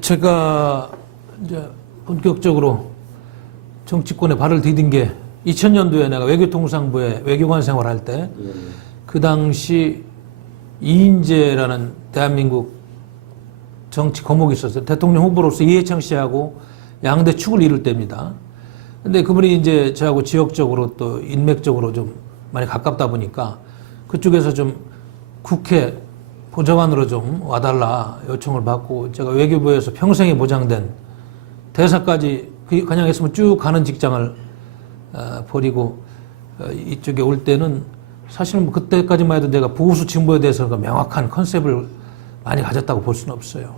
제가 이제 본격적으로 정치권에 발을 디딘 게 2000년도에 내가 외교통상부에 외교관 생활할 때 그 당시 이인재라는 대한민국 정치 거목이 있었어요. 대통령 후보로서 이해창 씨하고 양대 축을 이룰 때입니다. 근데 그분이 이제 저하고 지역적으로 또 인맥적으로 좀 많이 가깝다 보니까 그쪽에서 좀 국회 보좌관으로 좀 와달라 요청을 받고 제가 외교부에서 평생에 보장된 대사까지 그냥 했으면 쭉 가는 직장을 버리고 이쪽에 올 때는 사실은 뭐 그때까지만 해도 내가 보수 진보에 대해서 명확한 컨셉을 많이 가졌다고 볼 수는 없어요.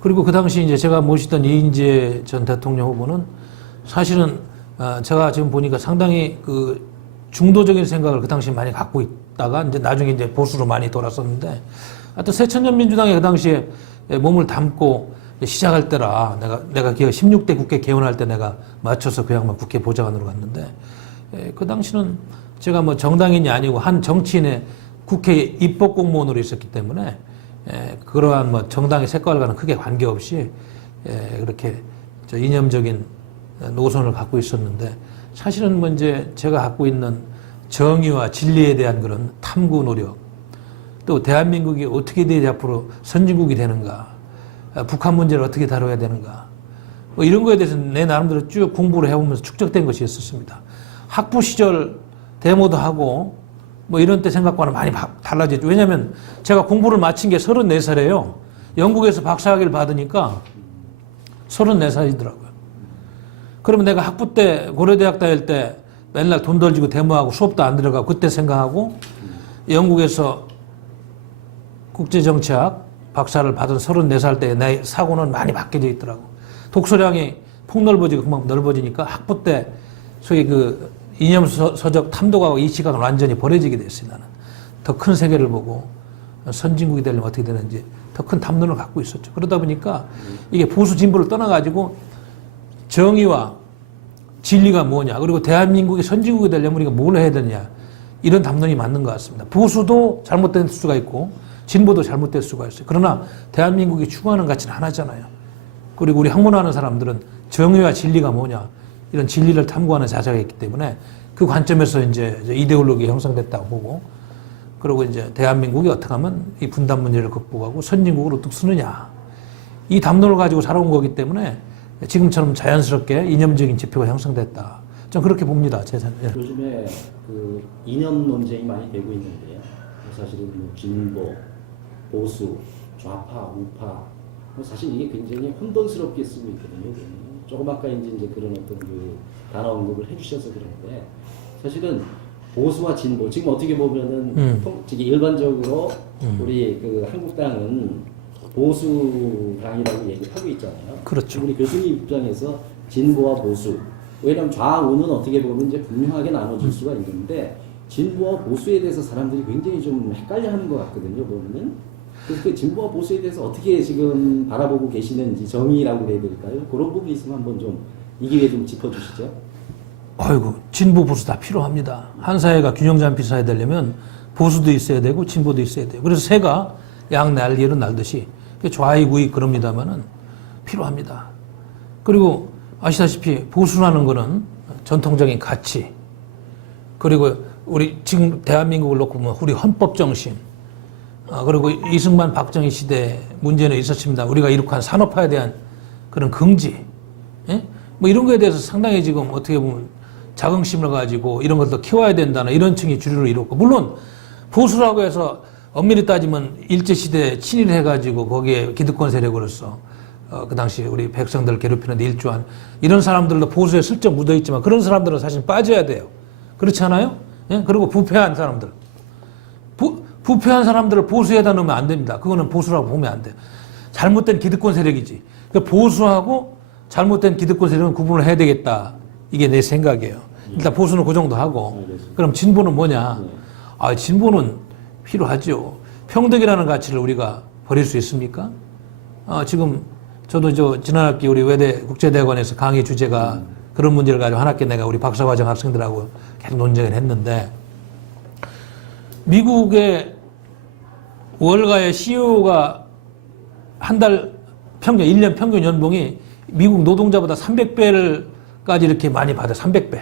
그리고 그 당시 이제 제가 모시던 이인재 전 대통령 후보는 사실은 제가 지금 보니까 상당히 그 중도적인 생각을 그 당시 많이 갖고 있다가 이제 나중에 이제 보수로 많이 돌았었는데 하여튼 새천년민주당에 그 당시에 몸을 담고 시작할 때라 내가 기억 16대 국회 개원할 때 내가 맞춰서 그 양반 국회 보좌관으로 갔는데 그 당시는 제가 뭐 정당인이 아니고 한 정치인의 국회 입법 공무원으로 있었기 때문에 그러한 뭐 정당의 색깔과는 크게 관계없이 그렇게 이념적인 노선을 갖고 있었는데 사실은 뭐 이제 제가 갖고 있는 정의와 진리에 대한 그런 탐구 노력 또 대한민국이 어떻게 돼야 앞으로 선진국이 되는가 북한 문제를 어떻게 다뤄야 되는가 뭐 이런 거에 대해서 내 나름대로 쭉 공부를 해오면서 축적된 것이 있었습니다. 학부 시절 데모도 하고 뭐 이런 때 생각과는 많이 달라졌죠. 왜냐하면 제가 공부를 마친 게 34살이에요. 영국에서 박사학위를 받으니까 34살이더라고요. 그러면 내가 학부 때 고려대학 다닐 때 맨날 돈 덜지고 데모하고 수업도 안 들어가고 그때 생각하고 영국에서 국제정치학 박사를 받은 34살 때 내 사고는 많이 바뀌어져 있더라고. 독서량이 폭넓어지고 금방 넓어지니까 학부 때 소위 그 이념서적 탐독하고 이 시각은 완전히 버려지게 됐어요. 나는 더 큰 세계를 보고 선진국이 되려면 어떻게 되는지 더 큰 탐론을 갖고 있었죠. 그러다 보니까 이게 보수 진보를 떠나가지고 정의와 진리가 뭐냐 그리고 대한민국이 선진국이 되려면 우리가 뭘 해야 되느냐 이런 담론이 맞는 것 같습니다. 보수도 잘못된 수가 있고 진보도 잘못될 수가 있어요. 그러나 대한민국이 추구하는 가치는 하나잖아요. 그리고 우리 학문하는 사람들은 정의와 진리가 뭐냐 이런 진리를 탐구하는 자세가 있기 때문에 그 관점에서 이제 이데올로기가 형성됐다고 보고 그리고 이제 대한민국이 어떻게 하면 이 분단 문제를 극복하고 선진국으로 어떻게 쓰느냐 이 담론을 가지고 살아온 거기 때문에 지금처럼 자연스럽게 이념적인 지표가 형성됐다. 전 그렇게 봅니다. 제 생각에. 요즘에 그 이념 논쟁이 많이 되고 있는데요. 사실은 뭐 진보, 보수, 좌파, 우파 사실 이게 굉장히 혼돈스럽게 쓰고 있거든요. 조금 아까 이제 그런 어떤 그 단어 언급을 해주셔서 그런데 사실은 보수와 진보 지금 어떻게 보면은 일반적으로 우리 그 한국당은 보수당이라고 얘기를 하고 있잖아요. 그렇죠. 우리 교수님 입장에서 진보와 보수 왜냐하면 좌우는 어떻게 보면 이제 분명하게 나눠질 수가 있는데 진보와 보수에 대해서 사람들이 굉장히 좀 헷갈려하는 것 같거든요. 보면은. 그래서 그 진보와 보수에 대해서 어떻게 지금 바라보고 계시는지 정의라고 해야 될까요? 그런 부분이 있으면 한번 좀 이 기회에 좀 짚어주시죠. 아이고 진보 보수 다 필요합니다. 한 사회가 균형 잡힌 사회 되려면 보수도 있어야 되고 진보도 있어야 돼요. 그래서 새가 양 날개로 날듯이 좌익 우익 그럽니다만은 필요합니다. 그리고 아시다시피 보수라는 거는 전통적인 가치 그리고 우리 지금 대한민국을 놓고 보면 우리 헌법 정신 그리고 이승만 박정희 시대 문제는 있었습니다. 우리가 이룩한 산업화에 대한 그런 긍지, 예? 뭐 이런 거에 대해서 상당히 지금 어떻게 보면 자긍심을 가지고 이런 것도 키워야 된다는 이런 층이 주류를 이뤘고 물론 보수라고 해서 엄밀히 따지면 일제시대에 친일해가지고 거기에 기득권 세력으로서 그 당시 우리 백성들 괴롭히는 데 일조한 이런 사람들도 보수에 슬쩍 묻어있지만 그런 사람들은 사실 빠져야 돼요. 그렇지 않아요? 예? 그리고 부패한 사람들. 부패한 사람들을 보수에다 넣으면 안 됩니다. 그거는 보수라고 보면 안 돼요. 잘못된 기득권 세력이지. 그러니까 보수하고 잘못된 기득권 세력은 구분을 해야 되겠다. 이게 내 생각이에요. 일단 보수는 그 정도 하고. 그럼 진보는 뭐냐? 진보는 필요하죠. 평등이라는 가치를 우리가 버릴 수 있습니까? 지금 저도 지난 학기 우리 외대 국제대학원에서 강의 주제가 그런 문제를 가지고 한 학기 내가 우리 박사과정 학생들하고 계속 논쟁을 했는데 미국의 월가의 CEO가 한 달 평균 1년 평균 연봉이 미국 노동자보다 300배까지 이렇게 많이 받아요. 300배.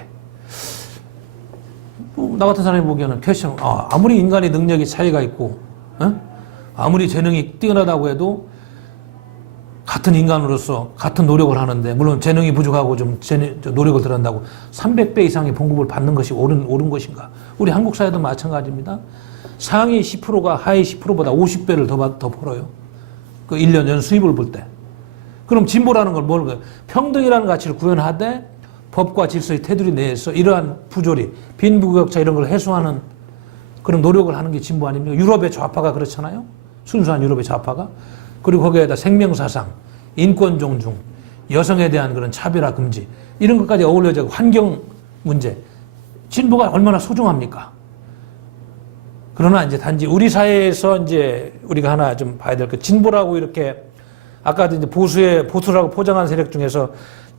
나 같은 사람이 보기에는 퀘스천, 아무리 인간의 능력이 차이가 있고, 아무리 재능이 뛰어나다고 해도 같은 인간으로서 같은 노력을 하는데, 물론 재능이 부족하고 좀 노력을 들한다고 300배 이상의 봉급을 받는 것이 옳은 것인가? 우리 한국 사회도 마찬가지입니다. 상위 10%가 하위 10%보다 50배를 더 벌어요. 그 1년 연 수입을 볼 때. 그럼 진보라는 걸 뭘까요? 평등이라는 가치를 구현하되 법과 질서의 테두리 내에서 이러한 부조리, 빈부격차 이런 걸 해소하는 그런 노력을 하는 게 진보 아닙니까? 유럽의 좌파가 그렇잖아요. 순수한 유럽의 좌파가. 그리고 거기에다 생명사상, 인권 존중, 여성에 대한 그런 차별화 금지 이런 것까지 어울려져 환경 문제. 진보가 얼마나 소중합니까? 그러나 이제 단지 우리 사회에서 이제 우리가 하나 좀 봐야 될 것, 진보라고 이렇게 아까도 이제 보수라고 포장한 세력 중에서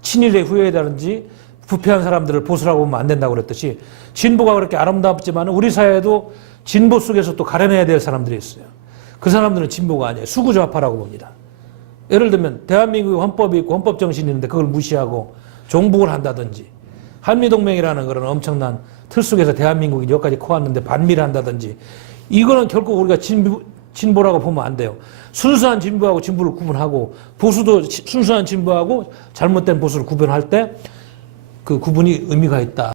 친일의 후예라든지 부패한 사람들을 보수라고 보면 안 된다고 그랬듯이 진보가 그렇게 아름답지만 우리 사회에도 진보 속에서 또 가려내야 될 사람들이 있어요. 그 사람들은 진보가 아니에요. 수구좌파라고 봅니다. 예를 들면 대한민국의 헌법이 있고 헌법 정신이 있는데 그걸 무시하고 종북을 한다든지 한미동맹이라는 그런 엄청난 틀 속에서 대한민국이 여기까지 커왔는데 반미를 한다든지 이거는 결코 우리가 진보라고 보면 안 돼요. 순수한 진보하고 진보를 구분하고 보수도 순수한 진보하고 잘못된 보수를 구분할 때 그 구분이 의미가 있다.